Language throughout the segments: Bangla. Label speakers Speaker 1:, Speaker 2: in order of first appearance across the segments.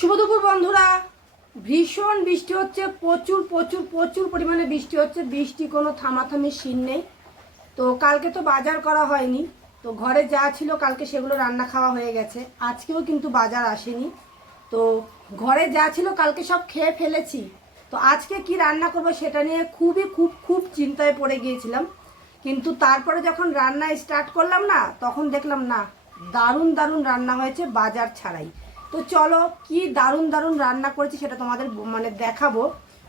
Speaker 1: শুভ দুপুর, বন্ধুরা। ভীষণ বৃষ্টি হচ্ছে, প্রচুর প্রচুর প্রচুর পরিমাণে বৃষ্টি হচ্ছে। বৃষ্টি কোনো থামাথামি, সিন নেই। তো কালকে তো বাজার করা হয়নি। তো ঘরে যা ছিল, কালকে সেগুলো রান্না খাওয়া হয়ে গেছে। আজকেও কিন্তু বাজার আসেনি। তো ঘরে যা ছিল, কালকে সব খেয়ে ফেলেছি। তো আজকে কি রান্না করব সেটা নিয়ে খুবই, খুব খুব চিন্তায় পড়ে গিয়েছিলাম। কিন্তু তারপরে যখন রান্না স্টার্ট করলাম না, তখন দেখলাম না, দারুণ দারুণ রান্না হয়েছে বাজার ছাড়াই। তো চলো, কি দারুণ দারুণ রান্না করেছি সেটা তোমাদের মানে দেখাবো।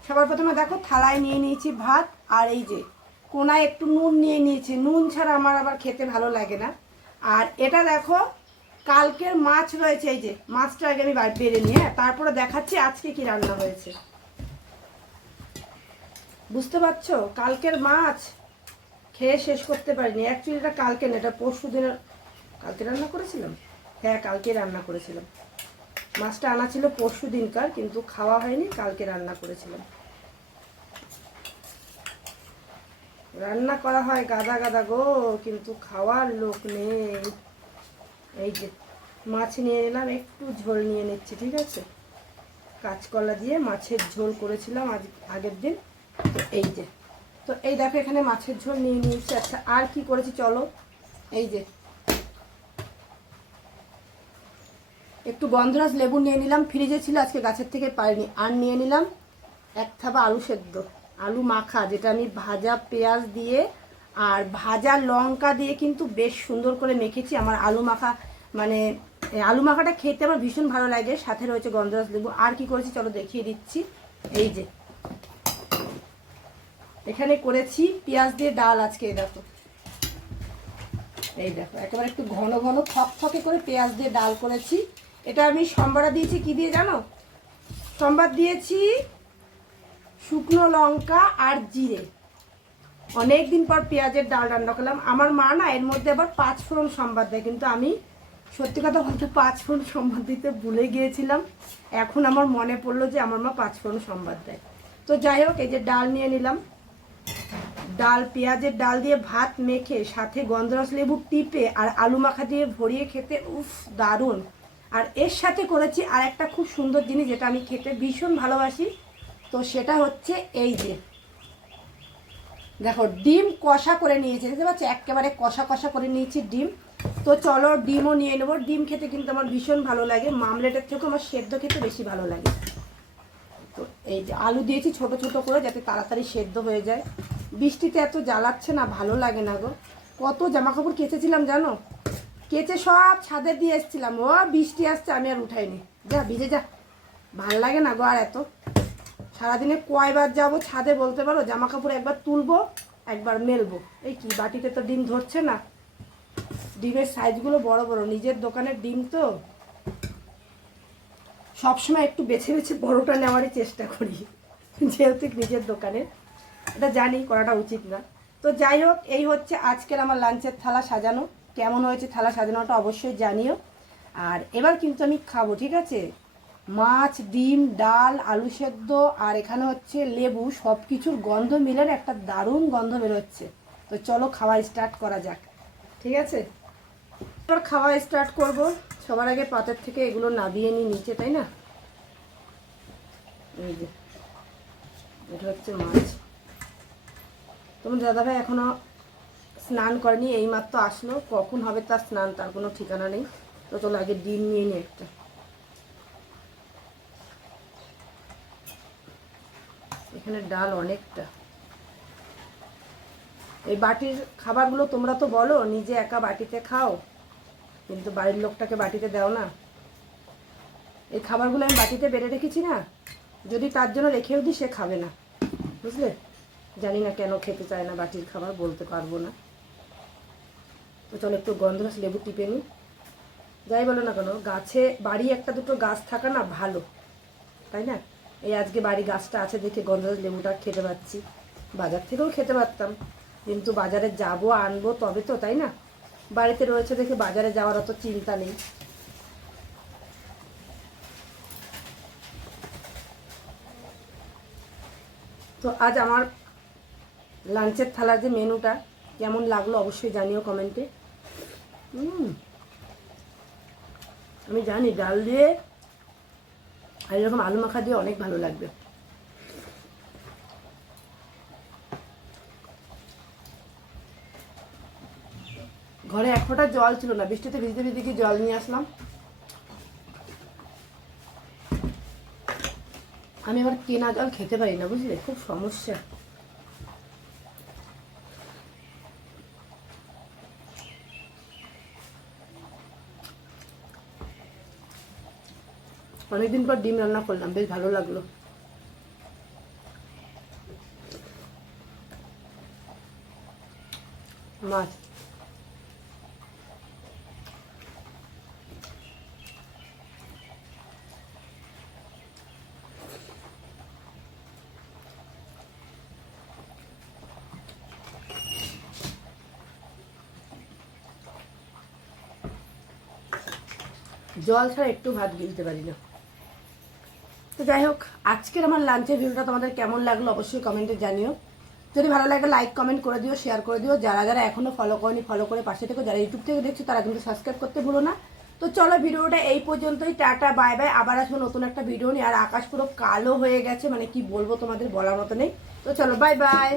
Speaker 1: সবার প্রথমে দেখো, থালায় নিয়ে নিয়েছি ভাত আর এই যে কোনায় একটু নুন নিয়ে নিয়েছি। নুন ছাড়া আমার আবার খেতে ভালো লাগে না। আর এটা দেখো, কালকের মাছ রয়েছে, এই যে মাছটা আগে আমি বেড়ে নিয়ে তারপরে দেখাচ্ছি আজকে কি রান্না হয়েছে। বুঝতে পারছ? কালকের মাছ খেয়ে শেষ করতে পারিনি। অ্যাকচুয়ালি এটা কালকে না, এটা পরশু দিনের কালকে রান্না করেছিলাম? হ্যাঁ কালকে রান্না করেছিলাম। মাছটা আনা ছিল পরশু দিনকার, কিন্তু খাওয়া হয়নি, কালকে রান্না করেছিলাম। রান্না করা হয় গাদা গাদা গো, কিন্তু খাওয়ার লোক নেই। এই যে মাছ নিয়ে নিলাম একটু ঝোল নিয়ে নিচ্ছি, ঠিক আছে? কাঁচকলা দিয়ে মাছের ঝোল করেছিলাম আজ, আগের দিন। তো এই যে, তো এই দেখো এখানে মাছের ঝোল নিয়ে নিয়েছি। আচ্ছা আর কি করেছি চলো? এই যে একটু গন্ধরাজ লেবু নিয়ে নিলাম, ফ্রিজে ছিল, আজকে গাছের থেকে পাইনি। আর নিয়ে নিলাম এক থাবা আলু সেদ্ধ। আলু মাখা, যেটা আমি ভাজা পেঁয়াজ দিয়ে আর ভাজা লঙ্কা দিয়ে কিন্তু বেশ সুন্দর করে মেখেছি। আমার আলু মাখা মানে আলু মাখাটা খেতে আমার ভীষণ ভালো লাগে। সাথে রয়েছে গন্ধরাজ লেবু। আর কি করেছি চলো দেখিয়ে দিচ্ছি। এই যে, এখানে করেছি পেঁয়াজ দিয়ে ডাল আজকে দেখো। এই দেখো, একেবারে একটু ঘন ঘন থকথকে করে পেঁয়াজ দিয়ে ডাল করেছি। এটা আমি সম্বারা দিয়েছি, কি দিয়ে জানো? সম্বাদ দিয়েছি শুকনো লঙ্কা আর জিরে। অনেক দিন পর পেঁয়াজের ডাল রান্না করলাম। আমার মা না, এর মধ্যে আবার পাঁচ ফোড়ন সম্বাদ দেয়, কিন্তু আমি সত্যি কথা বলতে পাঁচ ফোড়ন সম্বাদ দিতে ভুলে গিয়েছিলাম। এখন আমার মনে পড়ল যে আমার মা পাঁচ ফোড়ন সম্বাদ দেয়। তো যাই হোক, এই যে ডাল নিয়ে নিলাম। ডাল, পেঁয়াজের ডাল দিয়ে ভাত মেখে, সাথে গন্ধরস লেবু টিপে আর আলু মাখা দিয়ে ভরিয়ে খেতে, উফ, দারুণ। আর এর সাথে করেছি আর একটা খুব সুন্দর জিনিস যেটা আমি খেতে ভীষণ ভালোবাসি। তো সেটা হচ্ছে এই যে। দেখো, ডিম কষা করে নিয়েছি। দেখতে পাচ্ছ? একেবারে কষা কষা করে নিয়েছি ডিম। তো চলো ডিমও নিয়ে নেব। ডিম খেতে কিন্তু আমার ভীষণ ভালো লাগে। মামলেটের থেকেও আমার সেদ্ধ খেতে বেশি ভালো লাগে। তো এই যে আলু দিয়েছি ছোট ছোট করে যাতে তাড়াতাড়ি সেদ্ধ হয়ে যায়। বৃষ্টিতে এত জ্বালাচ্ছে না, ভালো লাগে না গো। কত জামা কাপড় কেচেছিলাম জানো? কেচে সব ছাদে দিয়ে এসেছিলাম। ও, বৃষ্টি আসছে, আমি আর উঠাইনি। যা, ভিজে যা। ভালো লাগে না গো আর এত। সারাদিনে কয়বার যাব ছাদে বলতে পারো? জামা কাপড় একবার তুলবো, একবার মেলবো। এই কি, বাটিতে তো ডিম ধরছে না? ডিমের সাইজগুলো বড় বড়, নিজের দোকানের ডিম তো। সবসময় একটু বেছে বেছে বড়টা নেওয়ারই চেষ্টা করি, যেহেতু নিজের দোকানে এটা জানি, করাটা উচিত না। তো যাই হোক, এই হচ্ছে আজকের আমার লাঞ্চের থালা সাজানো। কেমন হয়েছে থালা সাজানোটা অবশ্যই জানিও। আর এবার কিন্তু আমি খাব, ঠিক আছে? মাছ, ডিম, ডাল, আলু সেদ্ধ, আর এখানে হচ্ছে লেবু সব কিছুর গন্ধ মিলে না একটা দারুণ গন্ধ বেরোচ্ছে। তো চলো খাওয়া স্টার্ট করা যাক, ঠিক আছে? এবার খাওয়া স্টার্ট করব। সবার আগে পাতের থেকে এগুলো নাবিয়ে নিই নিচে, তাই না? এই যে, এটা হচ্ছে মাছ। তোমার দাদাভাই এখনও স্নান করেনি, এইমাত্র আসলো। কখন হবে তার স্নান, তার কোনো ঠিকানা নেই। তো চলো আগে ডিম নিয়ে নি একটা। এখানে ডাল অনেকটা। এই বাটির খাবারগুলো তোমরা তো বলো, নিজে একা বাটিতে খাও। কিন্তু বাড়ির লোকটাকে বাটিতে দাও না। এই খাবারগুলো আমি বাটিতে বেড়ে রেখেছি না। যদি তার জন্য রেখেও দিই, সে খাবে না। বুঝলে? জানি না কেন খেতে চায় না, বাটির খাবার বলতে পারব না। তো চলো একটু গন্ধরাস লেবু টিপে নিই। যাই বলো না কেন, গাছে, বাড়ি একটা দুটো গাছ থাকা না ভালো, তাই না? এই আজকে বাড়ি গাছটা আছে দেখে গন্ধরাজ লেবুটা খেতে পাচ্ছি। বাজার থেকেও খেতে পারতাম, কিন্তু বাজারে যাব, আনব তবে তো, তাই না? বাড়িতে রয়েছে দেখে বাজারে যাওয়ার অত চিন্তা নেই। তো আজ আমার লাঞ্চের থালা যে মেনুটা, কেমন লাগল অবশ্যই জানিও কমেন্টে আমি জানি ডাল দিয়ে আর এরকম আলু মাখা দিয়ে অনেক ভালো লাগবে। ঘরে এক ফোঁটা জল ছিল না, বৃষ্টিতে ভিজতে ভিজতে কি জল নিয়ে আসলাম। আমি আবার কেনা জল খেতে পারি না, বুঝলে? খুব সমস্যা। অনেকদিন পর ডিম রান্না করলাম, বেশ ভালো লাগল। মাছ। জল ছাড়া একটু ভাত গিলতে পারি না। তো যাই হোক, আজকের আমার লাঞ্চের ভিডিওটা তোমাদের কেমন লাগল অবশ্যই কমেন্টে জানিও। যদি ভালো লাগে লাইক কমেন্ট করে দিও শেয়ার করে দিও। যারা যারা এখনও ফলো করেনি ফলো করে পাশে থেকে। যারা ইউটিউব থেকে দেখছ, তারা কিন্তু সাবস্ক্রাইব করতে ভুলো না। তো চলো ভিডিওটা এই পর্যন্তই, টাটা বাই বাই আবার আসব নতুন একটা ভিডিও নিয়ে। আর আকাশ পুরো কালো হয়ে গেছে মানে কি বলব তোমাদের বলার মতো নেই। তো চলো বাই বাই